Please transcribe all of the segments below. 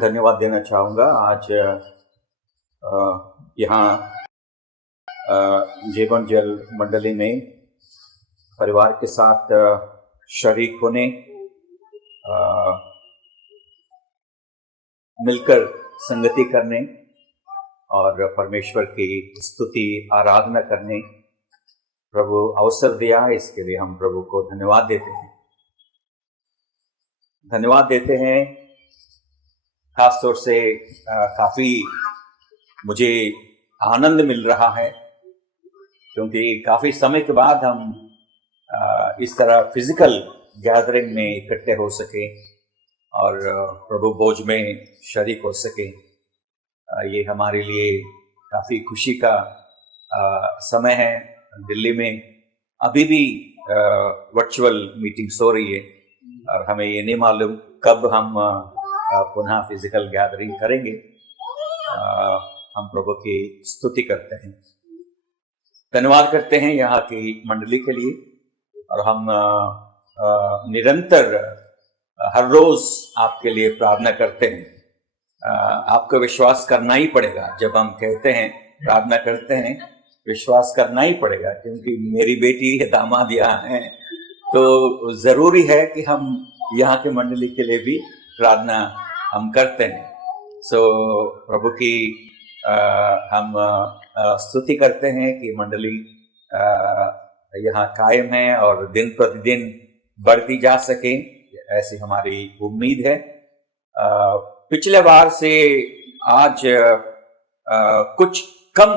धन्यवाद देना चाहूँगा। आज यहाँ जीवन जल मंडली में परिवार के साथ शरीक होने, मिलकर संगति करने और परमेश्वर की स्तुति आराधना करने प्रभु अवसर दिया, इसके लिए हम प्रभु को धन्यवाद देते हैं। धन्यवाद देते हैं खासतौर से काफी मुझे आनंद मिल रहा है, क्योंकि काफी समय के बाद हम इस तरह फिजिकल गैदरिंग में इकट्ठे हो सके और प्रभु भोज में शरीक हो सके। ये हमारे लिए काफी खुशी का समय है। दिल्ली में अभी भी वर्चुअल मीटिंग्स हो रही है और हमें ये नहीं मालूम कब हम पुनः फिजिकल गैदरिंग करेंगे। हम प्रभु की स्तुति करते हैं, धन्यवाद करते हैं यहाँ की मंडली के लिए, और हम निरंतर हर रोज आपके लिए प्रार्थना करते हैं। आपको विश्वास करना ही पड़ेगा। जब हम कहते हैं प्रार्थना करते हैं, विश्वास करना ही पड़ेगा, क्योंकि मेरी बेटी दामाद यहाँ है, तो जरूरी है कि हम यहाँ के मंडली के लिए भी प्रार्थना हम करते हैं। प्रभु की हम स्तुति करते हैं कि मंडली यहाँ कायम है और दिन प्रतिदिन बढ़ती जा सके, ऐसी हमारी उम्मीद है। पिछले बार से आज कुछ कम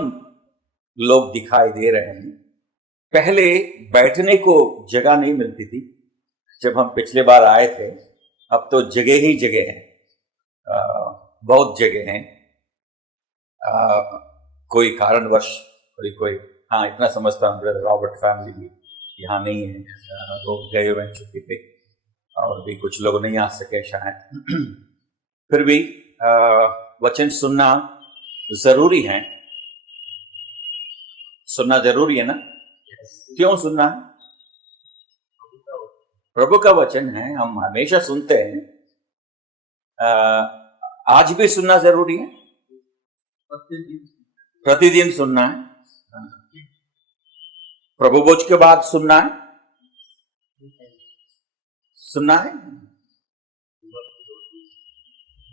लोग दिखाई दे रहे हैं। पहले बैठने को जगह नहीं मिलती थी जब हम पिछले बार आए थे, अब तो जगह ही जगह है, बहुत जगह हैं। कोई कारणवश कोई हाँ, इतना समझता हूँ ब्रदर रॉबर्ट फैमिली भी यहाँ नहीं है, वो गए हुए छुट्टी पे, और भी कुछ लोग नहीं आ सके शायद। फिर भी वचन सुनना जरूरी है। सुनना जरूरी है ना? क्यों सुनना है? प्रभु का वचन है, हम हमेशा सुनते हैं। आज भी सुनना जरूरी है, प्रतिदिन सुनना है। प्रभु भोज के बाद सुनना है,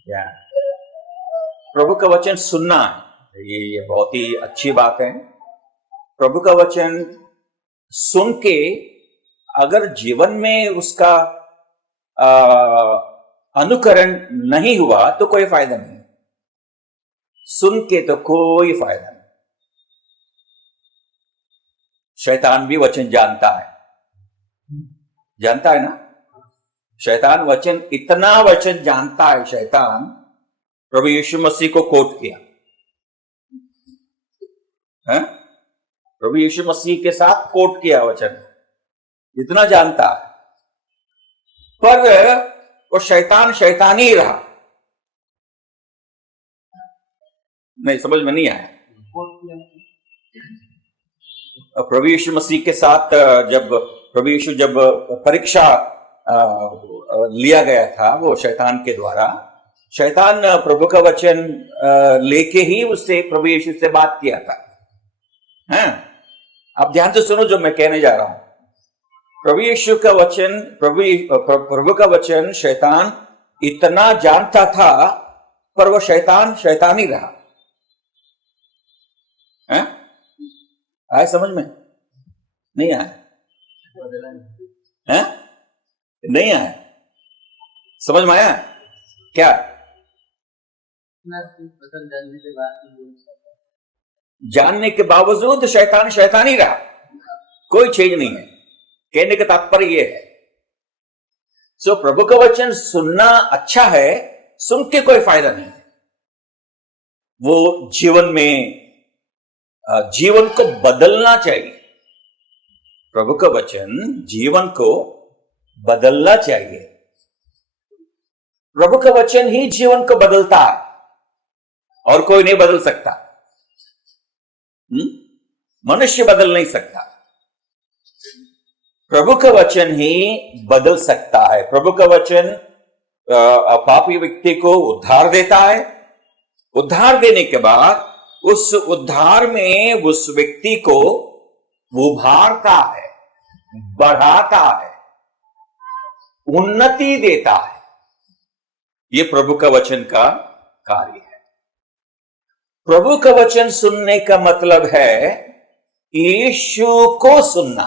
क्या प्रभु का वचन सुनना है। ये बहुत ही अच्छी बात है। प्रभु का वचन सुन के अगर जीवन में उसका अनुकरण नहीं हुआ तो कोई फायदा नहीं। सुन के तो कोई फायदा नहीं। शैतान भी वचन जानता है ना? शैतान वचन, इतना वचन जानता है शैतान, प्रभु यीशु मसीह को कोट किया है, प्रभु यीशु मसीह के साथ कोट किया वचन, इतना जानता है। पर वो शैतान ही रहा। नहीं, समझ में नहीं आया। प्रभु यीशु मसीह के साथ जब परीक्षा लिया गया था वो शैतान के द्वारा, शैतान प्रभु का वचन लेके ही उससे प्रभु यीशु से बात किया था। हैं? आप ध्यान से सुनो जो मैं कहने जा रहा हूं। प्रभु यीशु का वचन, प्रभु का वचन शैतान इतना जानता था, पर वो शैतान ही रहा। हैं? आए समझ में? नहीं आया? हैं? नहीं आया? समझ में आया क्या? जानने के बावजूद शैतान ही रहा, कोई चेंज नहीं है। कहने का तात्पर्य यह है। प्रभु का वचन सुनना अच्छा है, सुन के कोई फायदा नहीं है। वो जीवन को बदलना चाहिए। प्रभु का वचन जीवन को बदलना चाहिए। प्रभु का वचन ही जीवन को बदलता है और कोई नहीं बदल सकता। मनुष्य बदल नहीं सकता, प्रभु का वचन ही बदल सकता है। प्रभु का वचन पापी व्यक्ति को उद्धार देता है। उद्धार देने के बाद उस उद्धार में उस व्यक्ति को उभारता है, बढ़ाता है, उन्नति देता है। यह प्रभु का वचन का कार्य है। प्रभु का वचन सुनने का मतलब है यीशु को सुनना।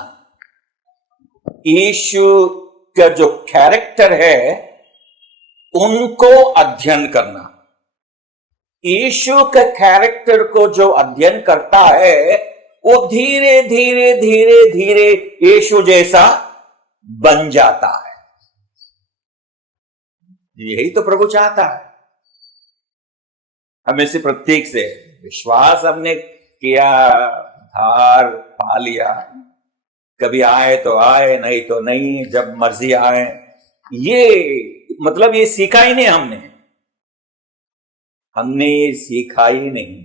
यीशु का जो कैरेक्टर है उनको अध्ययन करना। यीशु के कैरेक्टर को जो अध्ययन करता है वो धीरे धीरे धीरे धीरे यीशु जैसा बन जाता है। यही तो प्रभु चाहता है। हमें से प्रत्येक से विश्वास हमने किया, धार पा लिया, कभी आए तो आए, नहीं तो नहीं, जब मर्जी आए, ये मतलब ये सीखा ही नहीं हमने ये सीखा ही नहीं।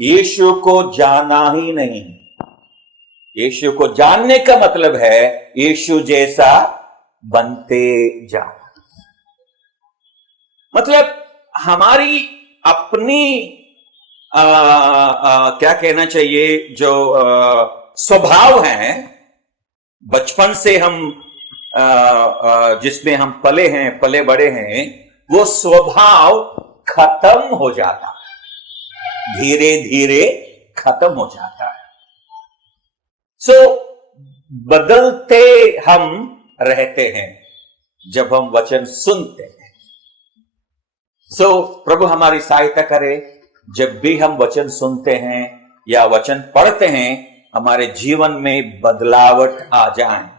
यीशु को जाना ही नहीं। यीशु को जानने का मतलब है यीशु जैसा बनते जाना। मतलब हमारी अपनी क्या कहना चाहिए, जो स्वभाव है बचपन से हम जिसमें हम पले बड़े हैं, वो स्वभाव खत्म हो जाता है, धीरे धीरे खत्म हो जाता है। बदलते हम रहते हैं जब हम वचन सुनते हैं। प्रभु हमारी सहायता करे, जब भी हम वचन सुनते हैं या वचन पढ़ते हैं हमारे जीवन में बदलावट आ जाए।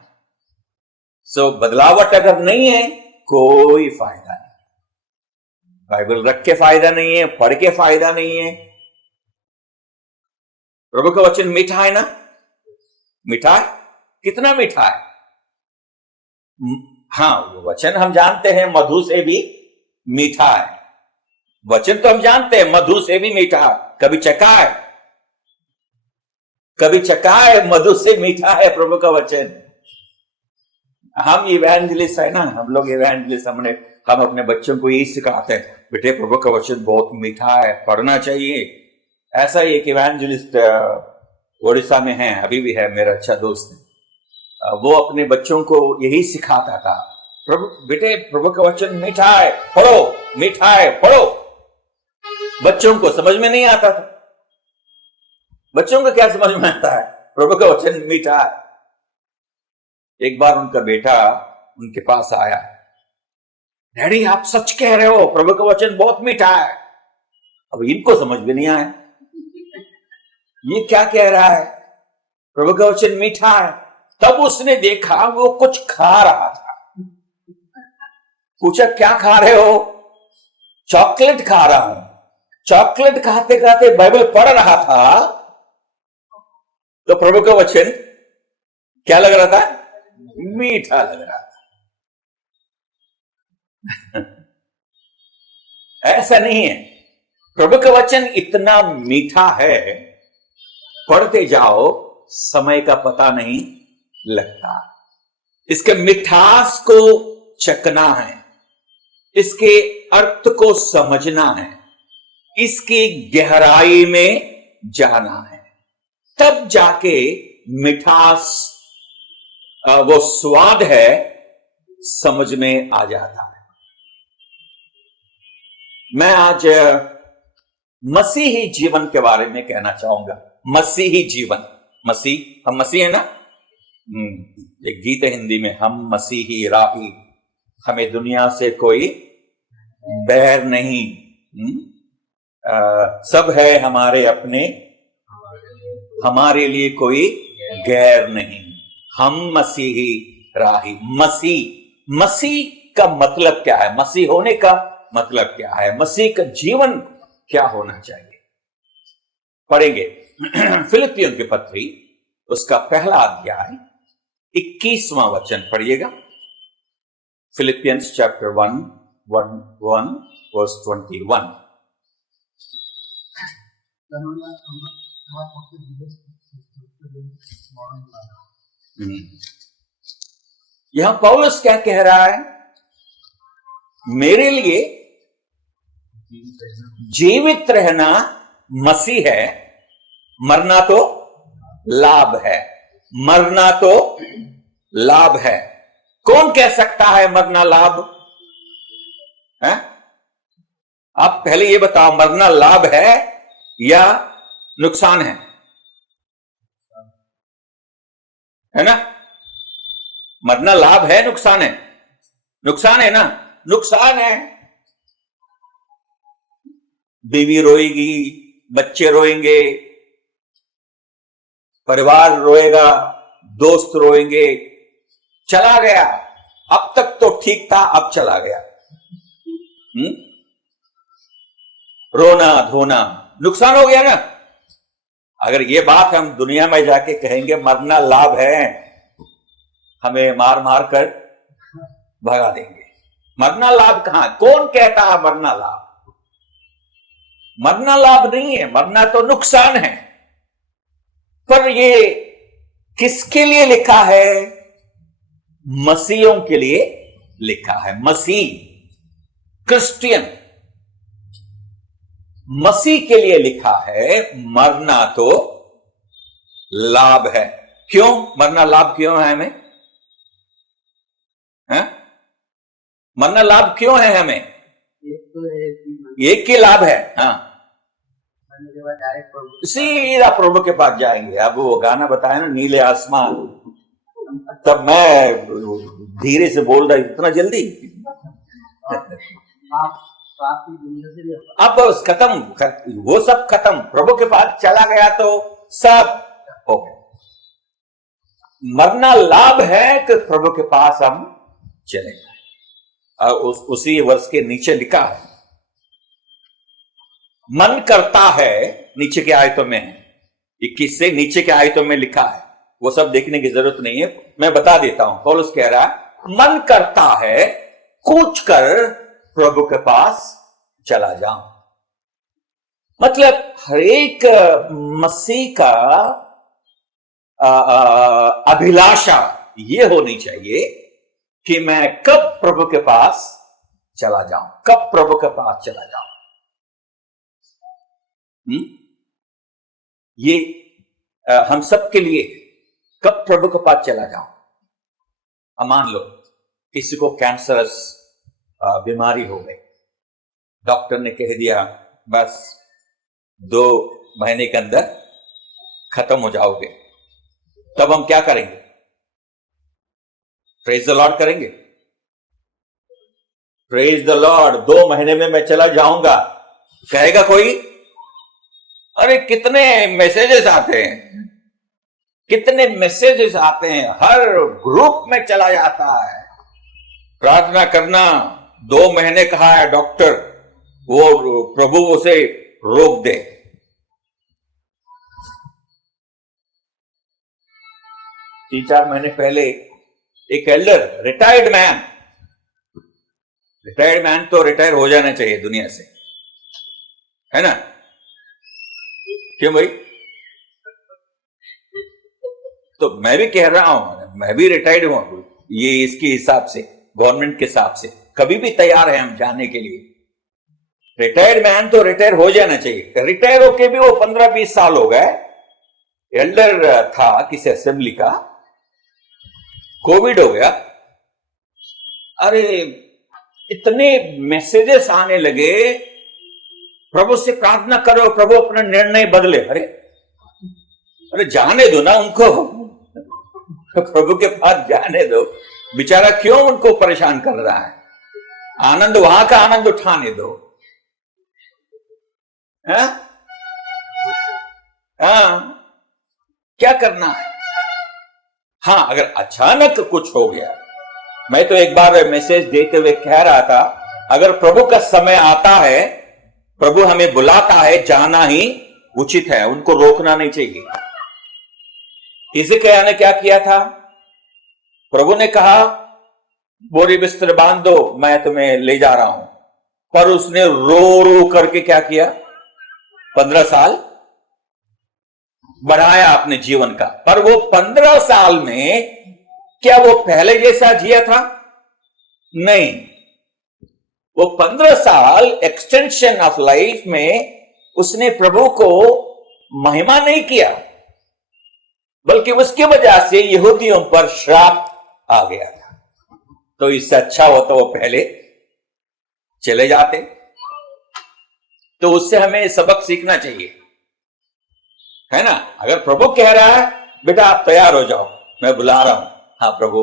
बदलावट अगर नहीं है कोई फायदा नहीं। बाइबल रख के फायदा नहीं है, पढ़ के फायदा नहीं है। प्रभु का वचन मीठा है ना? मीठा है? कितना मीठा है? हाँ, वो वचन हम जानते हैं मधु से भी मीठा है। वचन तो हम जानते हैं मधु से भी मीठा है। कभी चखा है? कभी चखा है? मधु से मीठा है प्रभु का वचन। हम इवेंजलिस्ट है ना, हम लोग इवेंजलिस्ट, हम अपने बच्चों को यही सिखाते हैं, बेटे प्रभु का वचन बहुत मीठा है, पढ़ना चाहिए। ऐसा ही एक इवेंजलिस्ट उड़ीसा में है, अभी भी है, मेरा अच्छा दोस्त है। वो अपने बच्चों को यही सिखाता था, बेटे प्रभु का वचन मीठा है, पढ़ो, मीठा है, पढ़ो। बच्चों को समझ में नहीं आता था। बच्चों को क्या समझ में आता है? प्रभु का वचन मीठा है। एक बार उनका बेटा उनके पास आया, डैडी आप सच कह रहे हो, प्रभु का वचन बहुत मीठा है। अब इनको समझ में नहीं आया, ये क्या कह रहा है, प्रभु का वचन मीठा है। तब उसने देखा वो कुछ खा रहा था। पूछा क्या खा रहे हो? चॉकलेट खा रहा हूं। चॉकलेट खाते खाते बाइबल पढ़ रहा था, तो प्रभु का वचन क्या लग रहा था? मीठा लग रहा था। ऐसा नहीं है, प्रभु का वचन इतना मीठा है, पढ़ते जाओ समय का पता नहीं लगता। इसके मिठास को चखना है, इसके अर्थ को समझना है, इसकी गहराई में जाना है, तब जाके मिठास, वो स्वाद है, समझ में आ जाता है। मैं आज मसीही जीवन के बारे में कहना चाहूंगा। मसीही जीवन, हम मसीह है ना। एक गीत है हिंदी में, हम मसीही राही, हमें दुनिया से कोई बैर नहीं, सब है हमारे अपने, हमारे लिए कोई गैर नहीं, हम मसीही राही। मसीह का मतलब क्या है? मसीह होने का मतलब क्या है? मसीह का जीवन क्या होना चाहिए? पढ़ेंगे फिलिपियों की पत्री, उसका पहला अध्याय 21वां वचन पढ़िएगा। Philippians chapter 1 verse 21। यहां पौलुस क्या कह रहा है? मेरे लिए जीवित रहना मसीह है, मरना तो लाभ है। मरना तो लाभ है। कौन कह सकता है मरना लाभ है? आप पहले ये बताओ, मरना लाभ है या नुकसान है ना? मरना लाभ है नुकसान है? नुकसान है ना? नुकसान है। बीवी रोएगी, बच्चे रोएंगे, परिवार रोएगा, दोस्त रोएंगे। चला गया, अब तक तो ठीक था, अब चला गया। रोना धोना नुकसान हो गया ना? अगर ये बात हम दुनिया में जाके कहेंगे मरना लाभ है, हमें मार मार कर भगा देंगे। मरना लाभ कहां? कौन कहता है मरना लाभ? मरना लाभ नहीं है, मरना तो नुकसान है। पर ये किसके लिए लिखा है? मसीहों के लिए लिखा है। मसीह, क्रिश्चियन, मसीह के लिए लिखा है मरना तो लाभ है। क्यों मरना लाभ क्यों है हमें? मरना लाभ क्यों है हमें? एक ही लाभ है। हाँ, सीधा प्रभु के पास जाएंगे। अब वो गाना बताया ना, नीले आसमान, तब मैं धीरे से बोल रहा, इतना जल्दी अब खत्म, वो सब खत्म। प्रभु के पास चला गया तो सब हो गया। मरना लाभ है कि प्रभु के पास हम चले गए। उसी वर्ष के नीचे लिखा है, मन करता है, नीचे के आयतों में 21 से नीचे के आयतों में लिखा है, वो सब देखने की जरूरत नहीं है, मैं बता देता हूं। पौलुस कह रहा है मन करता है कूच कर प्रभु के पास चला जाऊं। मतलब हर एक मसीह का अभिलाषा ये होनी चाहिए कि मैं कब प्रभु के पास चला जाऊं, कब प्रभु के पास चला जाऊं। ये हम सब के लिए, कब प्रभु के पास चला जाऊं। मान लो किसी को कैंसरस बीमारी हो गई, डॉक्टर ने कह दिया बस 2 महीने के अंदर खत्म हो जाओगे, तब हम क्या करेंगे? प्रेज द लॉर्ड करेंगे। प्रेज द लॉर्ड, 2 महीने में मैं चला जाऊंगा, कहेगा कोई? अरे कितने मैसेजेस आते हैं, कितने मैसेजेस आते हैं, हर ग्रुप में चला जाता है। प्रार्थना करना 2 महीने कहा है डॉक्टर, वो प्रभु उसे रोक दे। तीन 4 महीने पहले एक एल्डर, रिटायर्ड मैन तो रिटायर हो जाना चाहिए दुनिया से, है ना? क्यों भाई? तो मैं भी कह रहा हूं, मैं भी रिटायर्ड हूं, ये इसके हिसाब से, गवर्नमेंट के हिसाब से कभी भी तैयार है हम जाने के लिए। रिटायर्ड मैन तो रिटायर हो जाना चाहिए। रिटायर होके भी वो 15-20 साल हो गए। एल्डर था किसी असेंबली का, कोविड हो गया। अरे इतने मैसेजेस आने लगे, प्रभु से प्रार्थना करो, प्रभु अपना निर्णय बदले। अरे जाने दो ना उनको, प्रभु के पास जाने दो। बेचारा क्यों उनको परेशान कर रहा है? आनंद, वहां का आनंद उठाने दो। हाँ, क्या करना है? हाँ, अगर अचानक कुछ हो गया, मैं तो एक बार मैसेज देते हुए कह रहा था, अगर प्रभु का समय आता है, प्रभु हमें बुलाता है, जाना ही उचित है, उनको रोकना नहीं चाहिए। हिजकिय्याह ने क्या किया था? प्रभु ने कहा बोरी बिस्तर बांध दो, मैं तुम्हें ले जा रहा हूं, पर उसने रो रो करके क्या किया? 15 साल बढ़ाया अपने जीवन का। पर वो 15 साल में क्या वो पहले जैसा जिया था? नहीं। वो 15 साल एक्सटेंशन ऑफ लाइफ में उसने प्रभु को महिमा नहीं किया, बल्कि उसकी वजह से यहूदियों पर श्राप आ गया था। तो इससे अच्छा होता वो पहले चले जाते। तो उससे हमें सबक सीखना चाहिए, है ना। अगर प्रभु कह रहा है बेटा आप तैयार हो जाओ, मैं बुला रहा हूं, हाँ प्रभु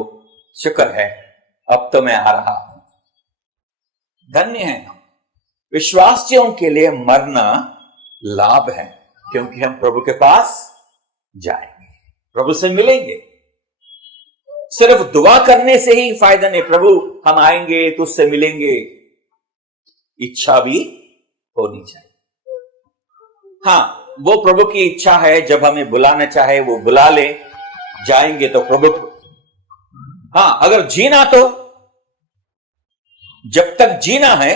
शुक्र है अब तो मैं आ रहा हूं। धन्य है हम। विश्वासियों के लिए मरना लाभ है, क्योंकि हम प्रभु के पास जाएंगे, प्रभु से मिलेंगे। सिर्फ दुआ करने से ही फायदा नहीं, प्रभु हम आएंगे तो उससे मिलेंगे, इच्छा भी होनी चाहिए। हाँ, वो प्रभु की इच्छा है, जब हमें बुलाना चाहे वो बुला ले, जाएंगे तो प्रभु। हाँ, अगर जीना तो जब तक जीना है,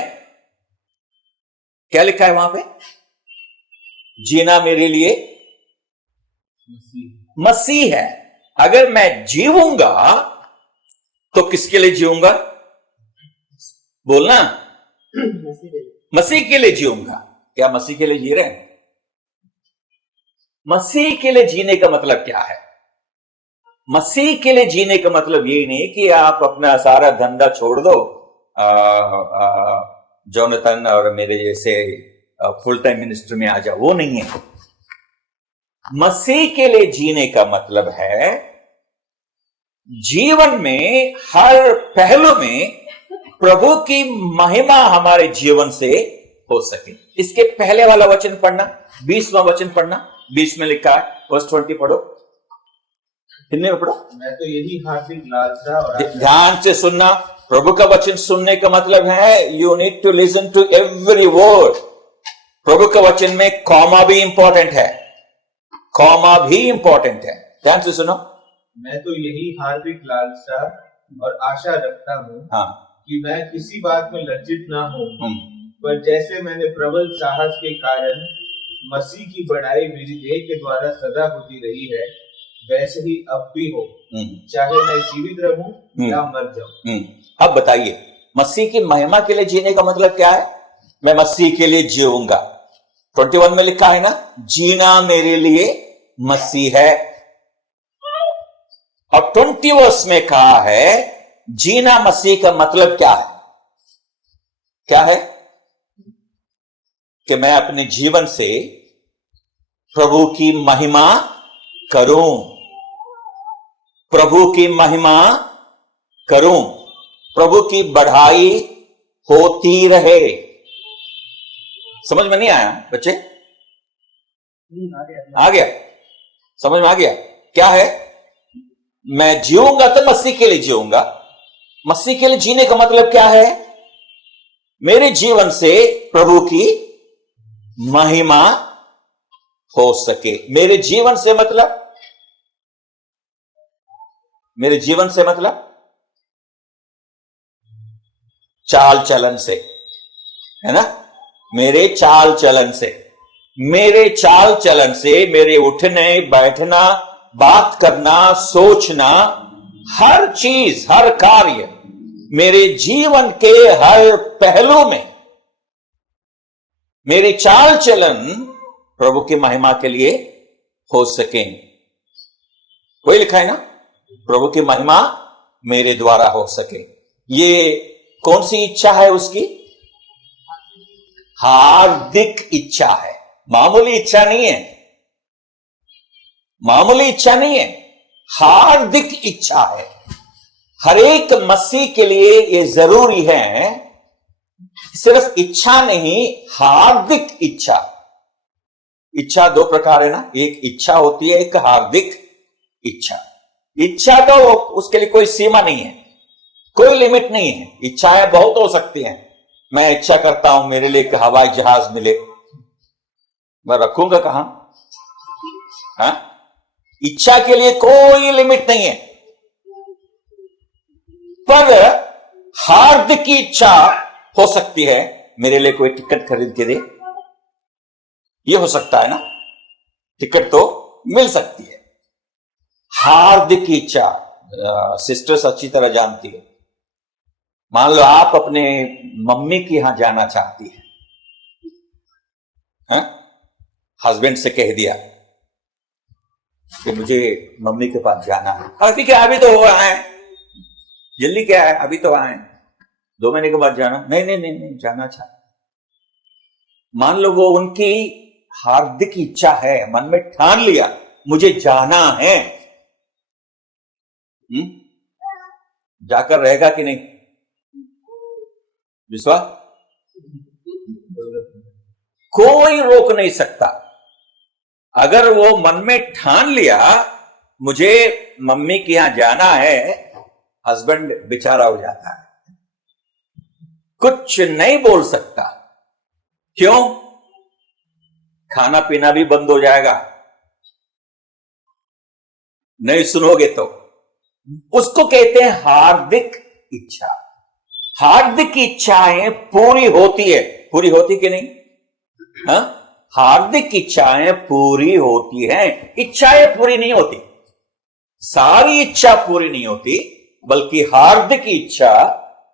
क्या लिखा है वहां पे? जीना मेरे लिए मसीह है। अगर मैं जीऊंगा तो किसके लिए जीऊंगा? बोलना, मसीह के लिए जीऊंगा। क्या मसीह के लिए जी रहे हैं? मसीह के लिए जीने का मतलब क्या है? मसीह के लिए जीने का मतलब यही नहीं कि आप अपना सारा धंधा छोड़ दो, जोनाथन और मेरे जैसे फुल टाइम मिनिस्टर में आ जाओ, वो नहीं है। मसीह के लिए जीने का मतलब है जीवन में हर पहलू में प्रभु की महिमा हमारे जीवन से हो सके। इसके पहले वाला वचन पढ़ना, 20वां वचन पढ़ना। 20 में लिखा है, वर्स 20 पढ़ो, हिंदी में पढ़ो। मैं तो यही हार्दिक लालसा और ध्यान से सुनना। प्रभु का वचन सुनने का मतलब है you need to listen to every word. प्रभु का वचन में कॉमा भी इंपॉर्टेंट है, कॉमा भी इंपॉर्टेंट है। ध्यान से सुनो। मैं तो यही हार्दिक लालसा और आशा रखता हूँ, हाँ, कि मैं किसी बात में लज्जित ना हूँ, पर जैसे मैंने प्रबल साहस के कारण मसीह की बढ़ाई मेरी देह के द्वारा सदा होती रही है, वैसे ही अब भी हो, चाहे मैं जीवित रहूं या मर जाऊं। अब बताइए, मसीह की महिमा के लिए जीने का मतलब क्या है? मैं मसीह के लिए जीऊंगा। 21 में लिखा है ना, जीना मेरे लिए मसीह है। और 20 वर्ष में कहा है जीना मसीह का मतलब क्या है? क्या है? कि मैं अपने जीवन से प्रभु की महिमा करूं, प्रभु की महिमा करूं, प्रभु की बढ़ाई होती रहे। समझ में नहीं आया बच्चे? आ गया? समझ में आ गया? क्या है? मैं जीऊंगा तो मसीह के लिए जीऊंगा। मसीह के लिए जीने का मतलब क्या है? मेरे जीवन से प्रभु की महिमा हो सके। मेरे जीवन से मतलब, मेरे जीवन से मतलब चाल चलन से, है ना। मेरे चाल चलन से, मेरे चाल चलन से, मेरे उठने बैठना, बात करना, सोचना, हर चीज, हर कार्य, मेरे जीवन के हर पहलू में मेरी चाल चलन प्रभु की महिमा के लिए हो सके। वही लिखा है ना, प्रभु की महिमा मेरे द्वारा हो सके। ये कौन सी इच्छा है उसकी? हार्दिक इच्छा है, मामूली इच्छा नहीं है, मामूली इच्छा नहीं है, हार्दिक इच्छा है। हर एक मसीह के लिए ये जरूरी है, सिर्फ इच्छा नहीं, हार्दिक इच्छा। इच्छा दो प्रकार है ना, एक इच्छा होती है, एक हार्दिक इच्छा। इच्छा तो उसके लिए कोई सीमा नहीं है, कोई लिमिट नहीं है। इच्छाएं बहुत हो सकती हैं। मैं इच्छा करता हूं मेरे लिए एक हवाई जहाज मिले, मैं रखूंगा कहां? हाँ? इच्छा के लिए कोई लिमिट नहीं है। पर हार्दिक की इच्छा हो सकती है, मेरे लिए कोई टिकट खरीद के दे, ये हो सकता है ना, टिकट तो मिल सकती है। हार्दिक की इच्छा सिस्टर्स अच्छी तरह जानती है। मान लो आप अपने मम्मी के यहां जाना चाहती है, हस्बैंड से कह दिया कि मुझे मम्मी के पास जाना है। अभी क्या, अभी तो हो रहा है, जल्दी क्या है, अभी तो आए, 2 महीने के बाद जाना। नहीं नहीं नहीं नहीं, जाना चाहता। मान लो वो उनकी हार्दिक इच्छा है, मन में ठान लिया मुझे जाना है, जाकर रहेगा कि नहीं? विश्वास कोई रोक नहीं सकता। अगर वो मन में ठान लिया मुझे मम्मी के यहां जाना है, हस्बैंड बेचारा हो जाता है, कुछ नहीं बोल सकता। क्यों? खाना पीना भी बंद हो जाएगा, नहीं सुनोगे तो। उसको कहते हैं हार्दिक इच्छा। हार्दिक इच्छाएं पूरी होती है, पूरी होती कि नहीं? हाँ, हार्दिक इच्छाएं पूरी होती हैं, इच्छाएं पूरी नहीं होती, सारी इच्छा पूरी नहीं होती, बल्कि हार्दिक इच्छा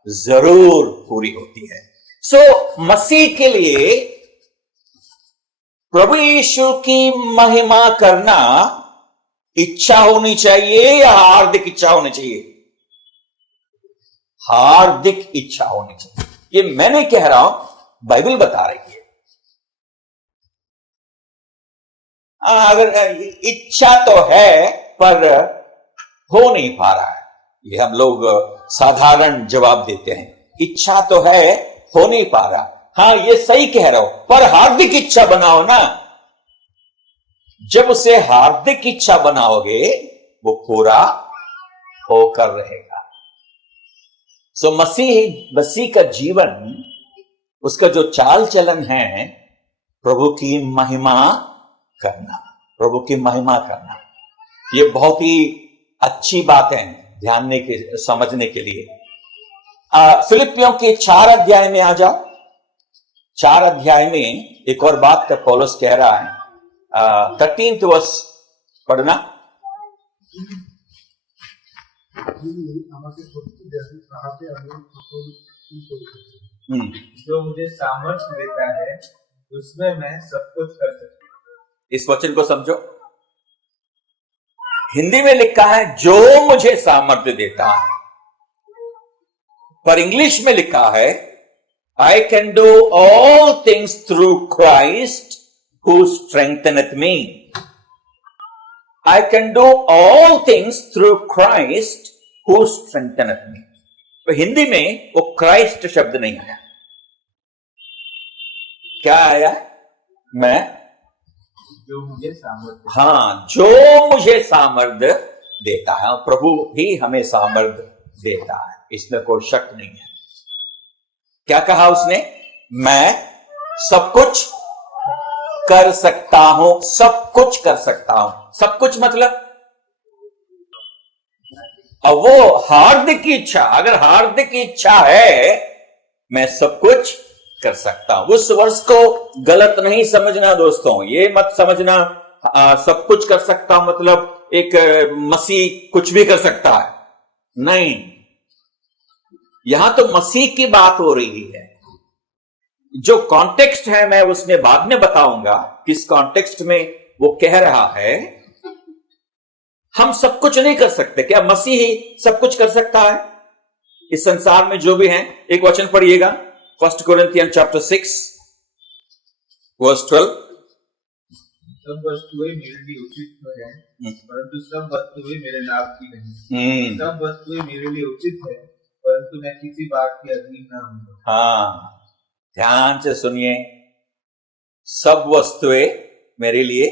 जरूर पूरी होती है। सो मसीह के लिए प्रभु यीशु की महिमा करना इच्छा होनी चाहिए या हार्दिक इच्छा होनी चाहिए? हार्दिक इच्छा होनी चाहिए। ये मैं नहीं कह रहा हूं, बाइबल बता रही है। अगर इच्छा तो है पर हो नहीं पा रहा है, ये हम लोग साधारण जवाब देते हैं, इच्छा तो है हो नहीं पा रहा। हाँ, ये सही कह रहा हो, पर हार्दिक इच्छा बनाओ ना। जब उसे हार्दिक इच्छा बनाओगे वो पूरा होकर रहेगा। सो मसीह का जीवन, उसका जो चाल चलन है, प्रभु की महिमा करना, प्रभु की महिमा करना। ये बहुत ही अच्छी बात है ध्यान के समझने के लिए। फिलिपियों के 4 अध्याय में आ जाओ। 4 अध्याय में एक और बात पौलुस कह रहा है, 13th वर्स पढ़ना। जो मुझे सामर्थ्य देता है उसमें मैं सब कुछ कर सकता हूं। इस वचन को समझो। हिंदी में लिखा है जो मुझे सामर्थ्य देता है, पर इंग्लिश में लिखा है I can do all things through Christ who strengtheneth me. I can do all things through Christ who strengtheneth me. तो हिंदी में वो क्राइस्ट शब्द नहीं आया, क्या आया? मैं जो मुझे सामर्थ्य, हाँ, जो मुझे सामर्थ्य देता है। प्रभु ही हमें सामर्थ्य देता है, इसमें कोई शक नहीं है। क्या कहा उसने? मैं सब कुछ कर सकता हूं, सब कुछ कर सकता हूं। सब कुछ मतलब अब वो हार्दिक इच्छा, अगर हार्दिक इच्छा है मैं सब कुछ कर सकता हूं। उस वर्ष को गलत नहीं समझना दोस्तों, ये मत समझना सब कुछ कर सकता हूं मतलब एक मसीह कुछ भी कर सकता है, नहीं। यहां तो मसीह की बात हो रही है। जो कॉन्टेक्स्ट है मैं उसमें बाद में बताऊंगा किस कॉन्टेक्स्ट में वो कह रहा है हम सब कुछ नहीं कर सकते। क्या मसीह ही सब कुछ कर सकता है इस संसार में जो भी है? एक वचन पढ़िएगा, 1 Corinthians chapter 6 verse 12। सब वस्तुएं मेरे लिए उचित तो है, परंतु सब वस्तुएं मेरे लाभ की नहीं। सब वस्तुएं मेरे लिए उचित है, परंतु मैं किसी बात के अधीन ना हूं। हाँ, ध्यान से सुनिए, सब वस्तुएं मेरे लिए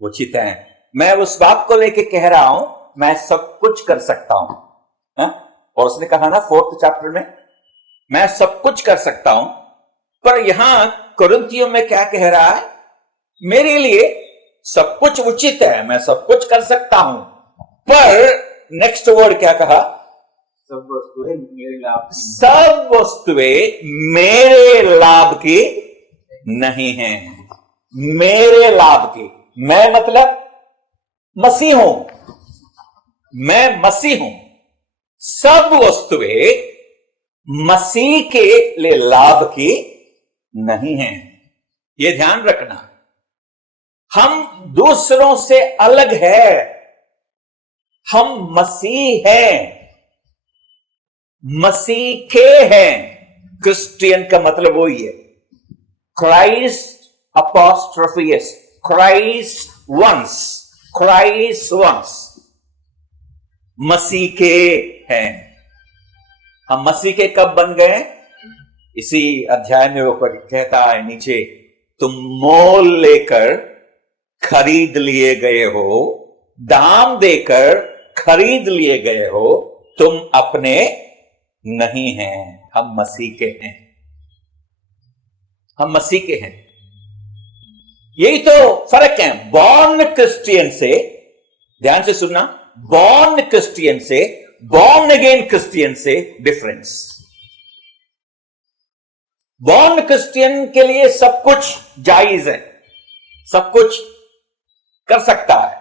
उचित हैं। मैं उस बात को लेके कह रहा हूं मैं सब कुछ कर सकता हूं, और उसने कहा ना 4th चैप्टर में मैं सब कुछ कर सकता हूं। पर यहां कुरिन्थियों में क्या कह रहा है? मेरे लिए सब कुछ उचित है, मैं सब कुछ कर सकता हूं, पर नेक्स्ट वर्ड क्या कहा? सब वस्तुएं मेरे लाभ की, सब वस्तुएं मेरे लाभ की नहीं हैं, मेरे लाभ की। मैं मतलब मसीह हूं, मैं मसीह हूं। सब वस्तुएं मसीह के लिए लाभ की नहीं है। यह ध्यान रखना, हम दूसरों से अलग है, हम मसीह हैं, मसीह के हैं। क्रिश्चियन का मतलब वही है, Christ apostrophe S, Christ one's, Christ one's, मसीह के हैं। हम मसीह के कब बन गए? इसी अध्याय में वो कहता है नीचे, तुम मोल लेकर खरीद लिए गए हो, दाम देकर खरीद लिए गए हो, तुम अपने नहीं हैं, हम मसीह के हैं, हम मसीह के हैं। यही तो फर्क है बॉर्न क्रिश्चियन से, ध्यान से सुनना, बॉर्न क्रिश्चियन से बॉर्न अगेन क्रिश्चियन से डिफरेंस। बॉर्न क्रिश्चियन के लिए सब कुछ जायज है, सब कुछ कर सकता है,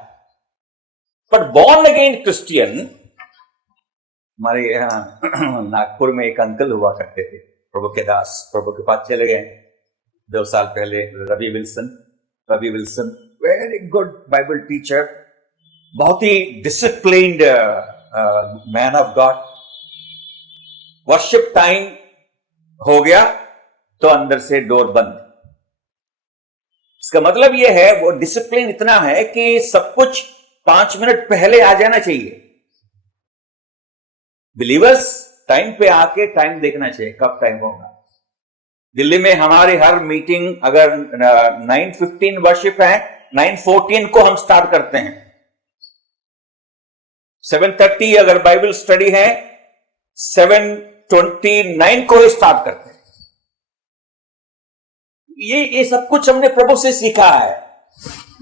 पर बॉर्न अगेन क्रिश्चियन, हमारे यहां नागपुर में एक अंकल हुआ करते थे, प्रभु के दास, प्रभु के पास चले गए 2 साल पहले, Ravi Wilson, very good Bible teacher, बहुत ही disciplined man of God. Worship time हो गया तो अंदर से डोर बंद। इसका मतलब यह है, वो डिसिप्लिन इतना है कि सब कुछ 5 मिनट पहले आ जाना चाहिए। बिलीवर्स टाइम पे आके टाइम देखना चाहिए, कब टाइम होगा। दिल्ली में हमारी हर मीटिंग अगर 9:15 वर्शिप है, 9:14 को हम स्टार्ट करते हैं। 7:30 अगर बाइबल स्टडी है, 7:29 को ही स्टार्ट करते हैं। ये सब कुछ हमने प्रभु से सीखा है,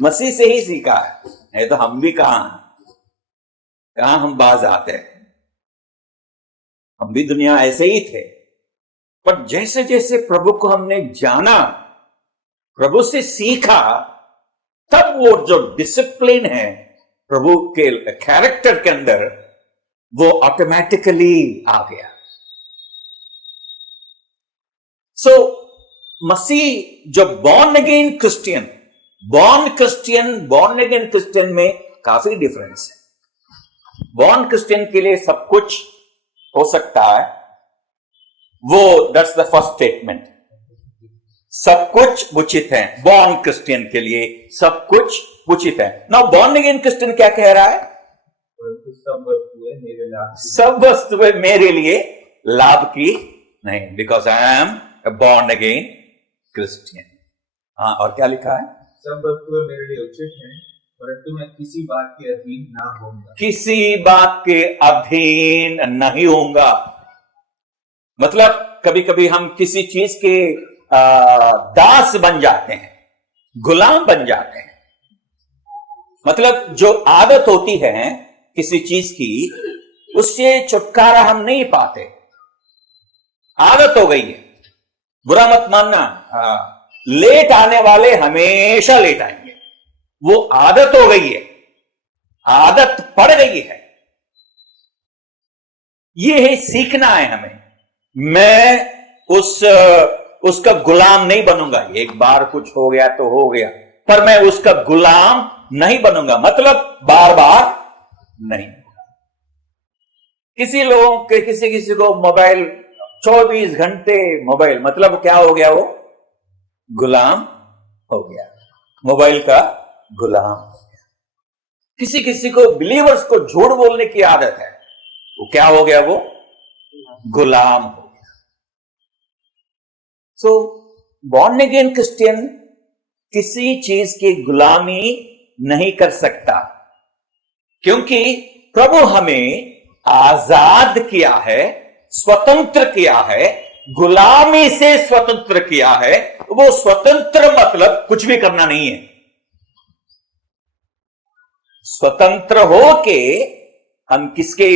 मसीह से ही सीखा है, नहीं तो हम भी कहां हम बाज आते हैं। हम भी दुनिया ऐसे ही थे, पर जैसे जैसे प्रभु को हमने जाना, प्रभु से सीखा, तब वो जो डिसिप्लिन है प्रभु के कैरेक्टर के अंदर, वो ऑटोमेटिकली आ गया। सो मसीह जो born again Christian, born again Christian में काफी डिफरेंस है। बॉर्न क्रिश्चियन के लिए सब कुछ हो सकता है, वो दैट्स द फर्स्ट स्टेटमेंट, सब कुछ उचित है। बॉर्न क्रिश्चियन के लिए सब कुछ उचित है। नाउ बॉर्न अगेन क्रिश्चियन क्या कह रहा है? सब वस्तुएं मेरे लिए लाभ की नहीं, because I am a born again Christian. हाँ, और क्या लिखा है? सब वस्तुएं मेरे लिए उचित हैं, परंतु मैं किसी बात के अधीन ना होऊंगा। किसी बात के अधीन नहीं होऊंगा। मतलब कभी कभी हम किसी चीज के दास बन जाते हैं, गुलाम बन जाते हैं। मतलब जो आदत होती है किसी चीज की, उससे छुटकारा हम नहीं पाते। आदत हो गई है, बुरा मत मानना, लेट आने वाले हमेशा लेट आएंगे, वो आदत हो गई है, आदत पड़ गई है। ये है, सीखना है हमें। मैं उसका गुलाम नहीं बनूंगा। एक बार कुछ हो गया तो हो गया, पर मैं उसका गुलाम नहीं बनूंगा, मतलब बार बार नहीं। किसी को मोबाइल 24 घंटे मोबाइल, मतलब क्या हो गया? वो गुलाम हो गया, मोबाइल का गुलाम हो गया। किसी को बिलीवर्स को झूठ बोलने की आदत है, वो क्या हो गया? वो गुलाम हो गया। सो बॉर्न अगेन क्रिश्चियन किसी चीज की गुलामी नहीं कर सकता, क्योंकि प्रभु हमें आजाद किया है, स्वतंत्र किया है, गुलामी से स्वतंत्र किया है। वो स्वतंत्र मतलब कुछ भी करना नहीं है। स्वतंत्र हो के हम किसके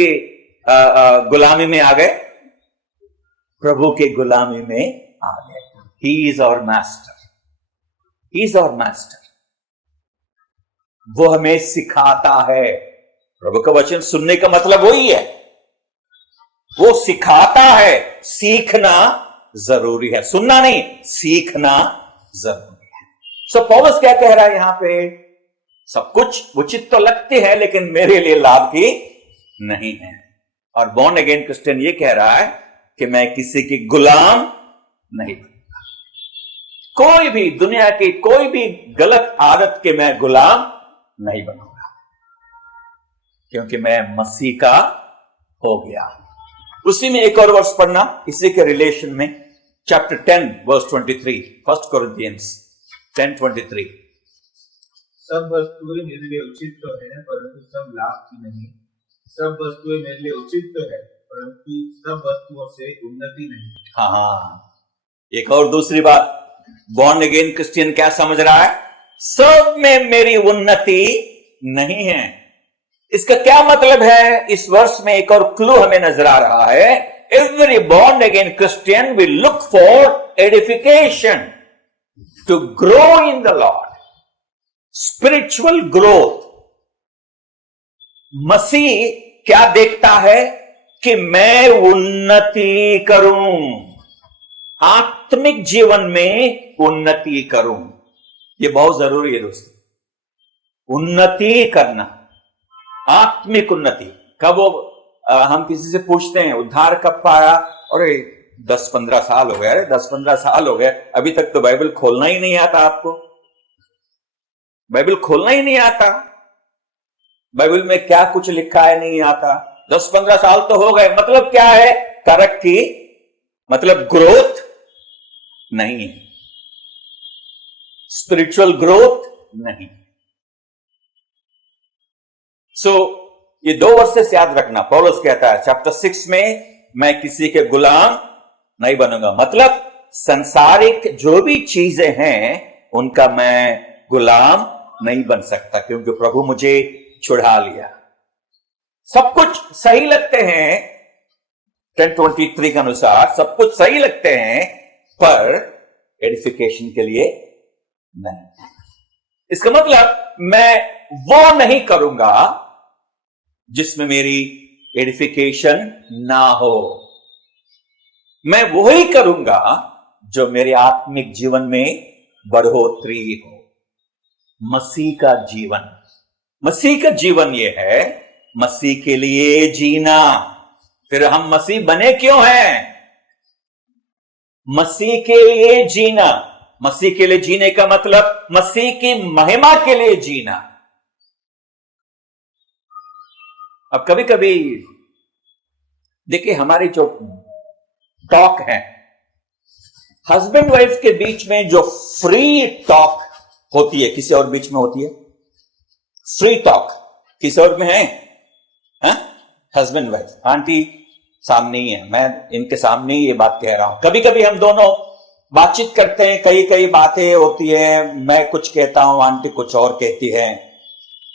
गुलामी में आ गए? प्रभु के गुलामी में आ गए। He is our master, he is our master. वो हमें सिखाता है। प्रभु का वचन सुनने का मतलब वही है, वो सिखाता है। सीखना जरूरी है, सुनना नहीं, सीखना जरूरी है। सो पौलुस क्या कह रहा है यहां पे? सब कुछ उचित तो लगते हैं लेकिन मेरे लिए लाभ की नहीं है। और बॉर्न अगेन क्रिश्चियन ये कह रहा है कि मैं किसी की गुलाम नहीं बनूंगा। कोई भी दुनिया की कोई भी गलत आदत के मैं गुलाम नहीं बनूंगा, क्योंकि मैं मसीह का हो गया। उसी में एक और वर्ष पढ़ना, इसी के रिलेशन में, चैप्टर 10 वर्स 23, 1 Corinthians 10:23। सब वस्तुएं मेरे लिए उचित तो है, परंतु सब लाभ की नहीं। सब वस्तुएं मेरे लिए उचित तो है, परंतु सब वस्तुओं से उन्नति नहीं। हाँ, एक और दूसरी बात, बॉर्न अगेन क्रिश्चियन क्या समझ रहा है? सब में मेरी उन्नति नहीं है। इसका क्या मतलब है? इस वर्ष में एक और क्लू हमें नजर आ रहा है। Every born again Christian will look for edification, to grow in the Lord, spiritual growth. मसीह क्या देखता है? कि मैं उन्नति करूं, आत्मिक जीवन में उन्नति करूं। यह बहुत जरूरी है दोस्तों, उन्नति करना, आत्मिक उन्नति। कब वो हम किसी से पूछते हैं उद्धार कब पाया? अरे 10-15 साल हो गए। अरे 10-15 साल हो गए, अभी तक तो बाइबल खोलना ही नहीं आता आपको। बाइबल खोलना ही नहीं आता, बाइबल में क्या कुछ लिखा है नहीं आता। 10-15 साल तो हो गए, मतलब क्या है? तरक्की, मतलब ग्रोथ नहीं है, स्पिरिचुअल ग्रोथ नहीं। सो ये 2 वर्सेस याद रखना। पौलुस कहता है चैप्टर 6 में, मैं किसी के गुलाम नहीं बनूंगा, मतलब संसारिक जो भी चीजें हैं उनका मैं गुलाम नहीं बन सकता, क्योंकि प्रभु मुझे छुड़ा लिया। सब कुछ सही लगते हैं 10:23 के अनुसार, सब कुछ सही लगते हैं, पर एडिफिकेशन के लिए नहीं। इसका मतलब मैं वो नहीं करूंगा जिसमें मेरी एडिफिकेशन ना हो। मैं वो ही करूंगा जो मेरे आत्मिक जीवन में बढ़ोतरी हो। मसीह का जीवन, मसीह का जीवन यह है मसीह के लिए जीना। फिर हम मसीह बने क्यों हैं? मसीह के लिए जीना। मसीह के लिए जीने का मतलब मसीह की महिमा के लिए जीना। अब कभी कभी देखिए, हमारी जो टॉक है हस्बैंड वाइफ के बीच में, जो फ्री टॉक होती है, किसी और बीच में होती है फ्री टॉक? किसी और में है? हस्बैंड वाइफ, आंटी सामने ही है, मैं इनके सामने ही ये बात कह रहा हूं। कभी कभी हम दोनों बातचीत करते हैं, कई बातें होती है, मैं कुछ कहता हूं, आंटी कुछ और कहती है।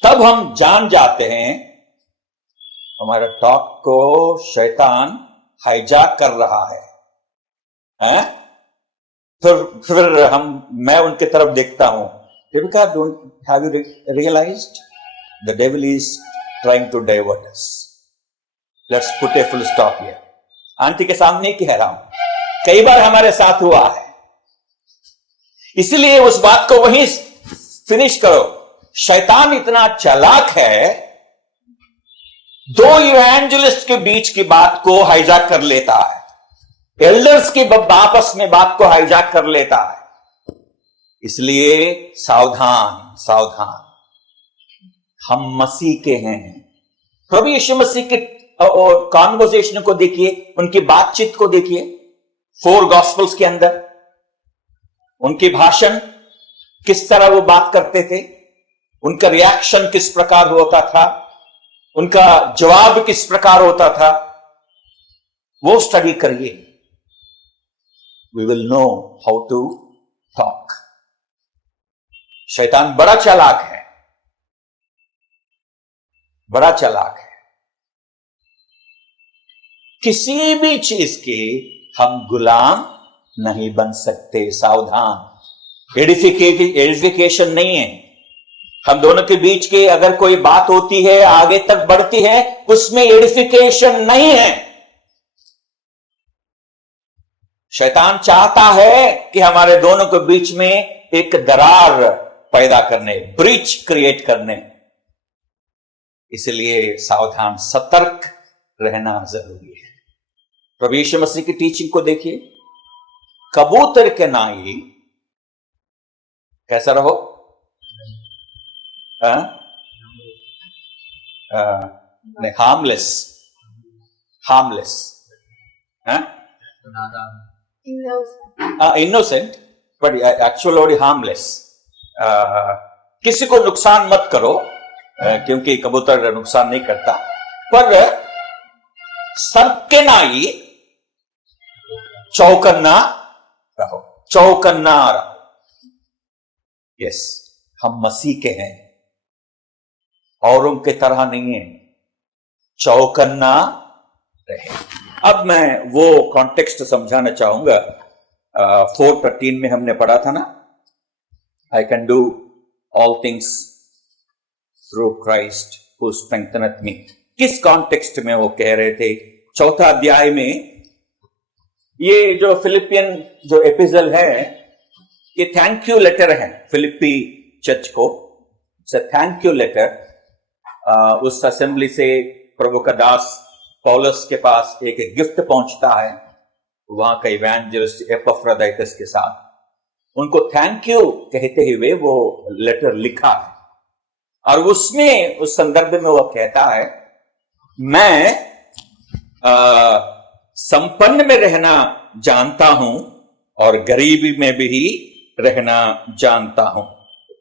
तब हम जान जाते हैं हमारे टॉक को शैतान हाईजैक कर रहा है? फिर मैं उनके तरफ देखता हूं, Rebecca, have you realized the devil is trying to divert us? Let's put a full stop here. Aunty के सामने कह रहा हूं, कई बार हमारे साथ हुआ है। इसलिए उस बात को वहीं फिनिश करो। शैतान इतना चालाक है, 2 इवेंजलिस्ट के बीच की बात को हाईजैक कर लेता है, एल्डर्स की आपस में बात को हाईजैक कर लेता है। इसलिए सावधान सावधान। हम मसीह के हैं। प्रभु यीशु मसीह के कॉन्वर्सेशन को देखिए, उनकी बातचीत को देखिए 4 गॉस्पेल्स के अंदर। उनके भाषण, किस तरह वो बात करते थे, उनका रिएक्शन किस प्रकार होता था, उनका जवाब किस प्रकार होता था, वो स्टडी करिए। We will know how to talk. शैतान बड़ा चालाक है, बड़ा चालाक है। किसी भी चीज के हम गुलाम नहीं बन सकते। सावधान। एडिफिकेशन नहीं है। हम दोनों के बीच के अगर कोई बात होती है, आगे तक बढ़ती है, उसमें एडिफिकेशन नहीं है। शैतान चाहता है कि हमारे दोनों के बीच में एक दरार पैदा करने, ब्रीच क्रिएट करने। इसलिए सावधान, सतर्क रहना जरूरी है। प्रभु यीशु मसीह की टीचिंग को देखिए, कबूतर के नाई कैसा रहो, harmless, innocent, but actually harmless. किसी को नुकसान मत करो, क्योंकि कबूतर नुकसान नहीं करता, पर सर्प के नाई चौकन्ना रहो, चौकन्ना रहो। यस, हम मसीह के हैं, औरों के तरह नहीं है, चौकन्ना रहे। अब मैं वो कॉन्टेक्स्ट समझाना चाहूंगा। 4:13 में हमने पढ़ा था ना, I can do all things through Christ who strengtheneth me. किस कॉन्टेक्स्ट में वो कह रहे थे? चौथा अध्याय में ये जो फिलिपियन जो एपिसोड है, ये थैंक यू लेटर है फिलिपी चर्च को। Thank you later. उस असेंबली से प्रभु का दास पौलुस के पास एक गिफ्ट पहुंचता है, वहां का इवेंजलिस्ट एपफ्रोदिटस के साथ। उनको थैंक यू कहते हुए वो लेटर लिखा है, और उसमें उस संदर्भ में वो कहता है, मैं संपन्न में रहना जानता हूं और गरीबी में भी रहना जानता हूं।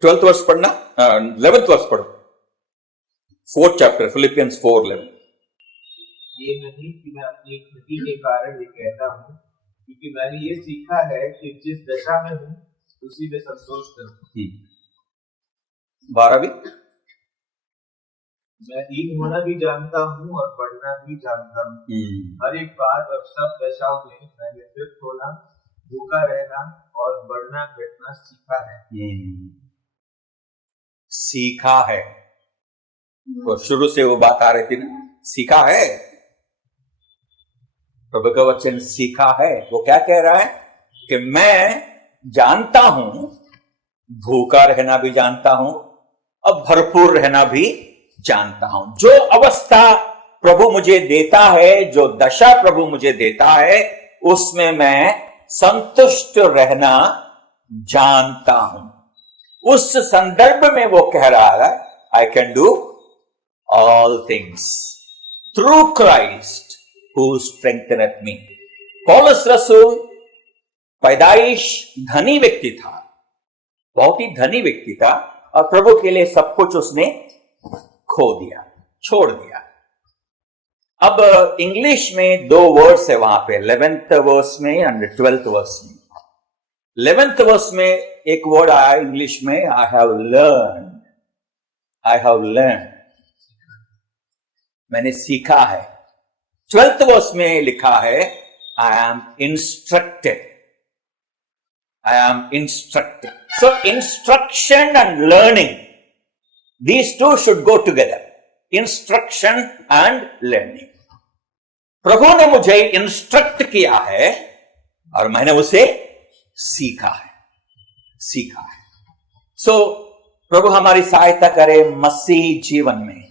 12th वर्स पढ़ना, 11th वर्स पढ़ो, 4th चैप्टर फिलिपियंस 4:11। ये नहीं कि मैं अपनी कृति के कारण ये कहता हूँ, क्योंकि मैंने ये सीखा है कि जिस दशा में हूँ उसी में संतोष करूं। 12वीं, मैं दीन होना भी जानता हूँ और बढ़ना भी जानता हूँ। हर एक बात और सब दशाओं में मैंने तृप्त होना, भूखा रहना और बढ़ना घटना सीखा है। सीखा है, तो शुरू से वो बात आ रही थी ना, सीखा है। प्रभु का वचन सीखा है। वो क्या कह रहा है कि मैं जानता हूं, भूखा रहना भी जानता हूं और भरपूर रहना भी जानता हूं। जो अवस्था प्रभु मुझे देता है, जो दशा प्रभु मुझे देता है, उसमें मैं संतुष्ट रहना जानता हूं। उस संदर्भ में वो कह रहा है, I can do all things through Christ who strengtheneth me. पौलुस रसूल पैदाइश धनी व्यक्ति था, बहुत ही धनी व्यक्ति था, और प्रभु के लिए सब कुछ उसने खो दिया, छोड़ दिया। अब इंग्लिश में 2 वर्ड्स है वहां पे, 11th वर्स में और 12th वर्स में। 11th वर्स में एक वर्ड आया इंग्लिश में, I have learn, I have learn, मैंने सीखा है। 12th वर्स में लिखा है, I am instructed, I am instructed. So instruction and learning, these two should go together, instruction and learning। प्रभु ने मुझे इंस्ट्रक्ट किया है और मैंने उसे सीखा है, सीखा है। सो प्रभु हमारी सहायता करे मसीह जीवन में,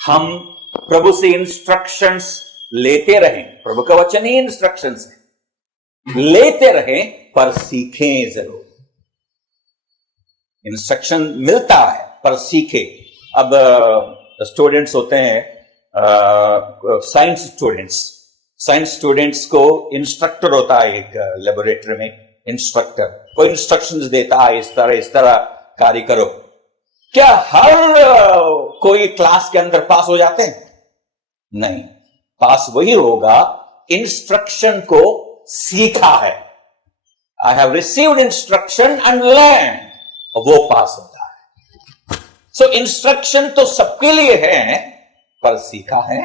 हम प्रभु से इंस्ट्रक्शंस लेते रहें। प्रभु का वचन ही इंस्ट्रक्शंस है, लेते रहें पर सीखें जरूर। इंस्ट्रक्शन मिलता है पर सीखे। अब स्टूडेंट्स होते हैं, साइंस स्टूडेंट्स को इंस्ट्रक्टर होता है एक लेबोरेटरी में, इंस्ट्रक्टर कोई इंस्ट्रक्शंस देता है, इस तरह कार्य करो। क्या हर कोई क्लास के अंदर पास हो जाते हैं? नहीं, पास वही होगा इंस्ट्रक्शन को सीखा है। I have received instruction and learn, वो पास होता है। सो इंस्ट्रक्शन तो सबके लिए है, पर सीखा है,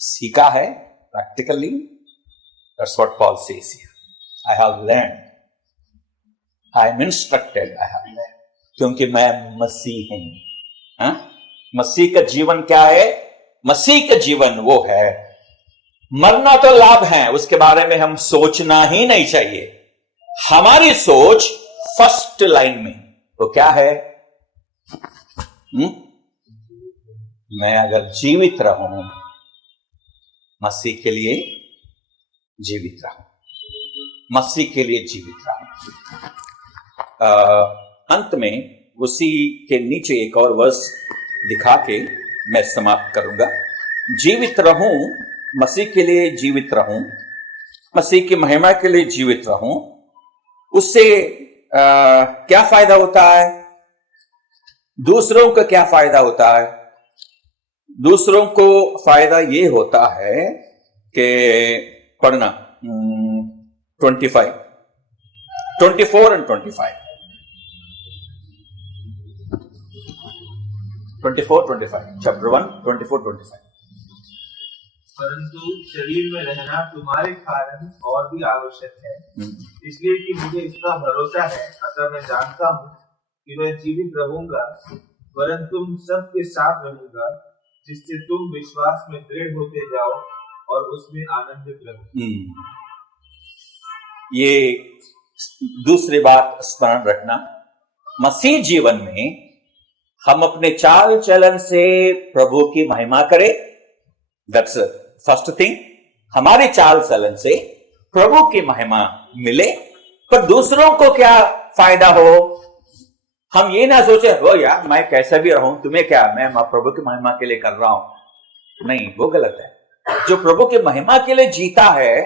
सीखा है practically. That's what Paul says here, I have learn, I am instructed, I have learn, क्योंकि मैं मसीह हूं। मसीह का जीवन क्या है? मसीह का जीवन वो है, मरना तो लाभ है, उसके बारे में हम सोचना ही नहीं चाहिए। हमारी सोच फर्स्ट लाइन में तो क्या है? मैं अगर जीवित रहूं, मसीह के लिए जीवित रहूं, मसीह के लिए जीवित रहूं। अंत में उसी के नीचे एक और वर्स दिखा के मैं समाप्त करूंगा। जीवित रहूं, मसीह के लिए जीवित रहूं, मसीह की महिमा के लिए जीवित रहूं, उससे क्या फायदा होता है? दूसरों का क्या फायदा होता है? दूसरों को फायदा ये होता है कि पढ़ना 24 and 25 chapter 1 24-25। परंतु शरीर में रहना तुम्हारे कारण और भी आवश्यक है, इसलिए कि मुझे इसका भरोसा है, अतः मैं जानता हूँ कि मैं जीवित रहूंगा, वरन तुम सबके साथ रहूंगा, जिससे तुम विश्वास में दृढ़ होते जाओ और उसमें आनंदित रहो। ये दूसरी बात स्मरण रखना, मसीह जीवन में हम अपने चाल चलन से प्रभु की महिमा करें। That's first thing. हमारे चाल चलन से प्रभु की महिमा मिले, पर दूसरों को क्या फायदा हो? हम ये ना सोचे हो यार मैं कैसा भी रहूं, तुम्हें क्या, मैं प्रभु की महिमा के लिए कर रहा हूं। नहीं, वो गलत है। जो प्रभु की महिमा के लिए जीता है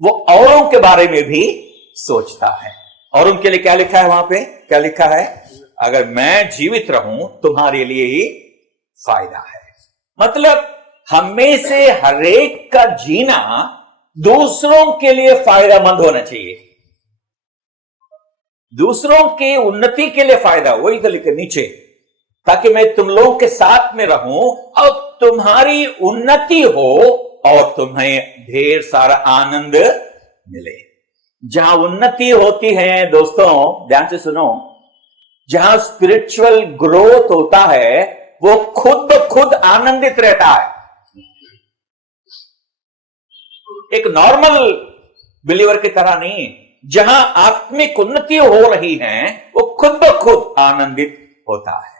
वो औरों के बारे में भी सोचता है। और उनके लिए क्या लिखा है वहां पे? क्या लिखा है? अगर मैं जीवित रहूं तुम्हारे लिए ही फायदा है। मतलब हमें से हरेक का जीना दूसरों के लिए फायदामंद होना चाहिए, दूसरों की उन्नति के लिए फायदा। वही तो लिखे नीचे, ताकि मैं तुम लोगों के साथ में रहूं और तुम्हारी उन्नति हो और तुम्हें ढेर सारा आनंद मिले। जहां उन्नति होती है दोस्तों, ध्यान से सुनो, जहां स्पिरिचुअल ग्रोथ होता है वो खुद ब खुद आनंदित रहता है। एक नॉर्मल बिलीवर की तरह नहीं, जहां आत्मिक उन्नति हो रही है वो खुद ब खुद आनंदित होता है।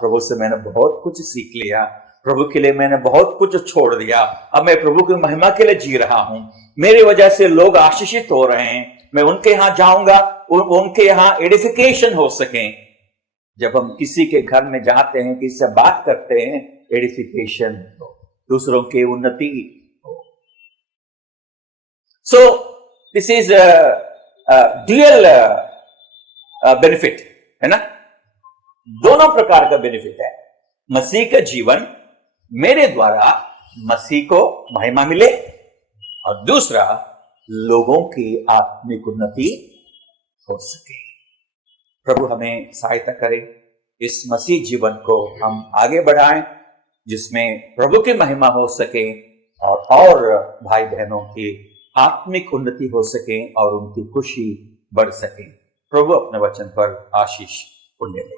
प्रभु से मैंने बहुत कुछ सीख लिया, प्रभु के लिए मैंने बहुत कुछ छोड़ दिया, अब मैं प्रभु की महिमा के लिए जी रहा हूं, मेरी वजह से लोग आशीषित हो रहे हैं, मैं उनके यहां जाऊंगा, उनके यहां एडिफिकेशन हो सके। जब हम किसी के घर में जाते हैं, किसी से बात करते हैं, एडिफिकेशन हो, दूसरों की उन्नति हो। So this is dual benefit है ना, दोनों प्रकार का बेनिफिट है। मसीह का जीवन मेरे द्वारा मसीह को महिमा मिले, और दूसरा लोगों की आत्मिक उन्नति हो सके। प्रभु हमें सहायता करे, इस मसीह जीवन को हम आगे बढ़ाएं जिसमें प्रभु की महिमा हो सके और भाई बहनों की आत्मिक उन्नति हो सके और उनकी खुशी बढ़ सके। प्रभु अपने वचन पर आशीष पुण्य दे।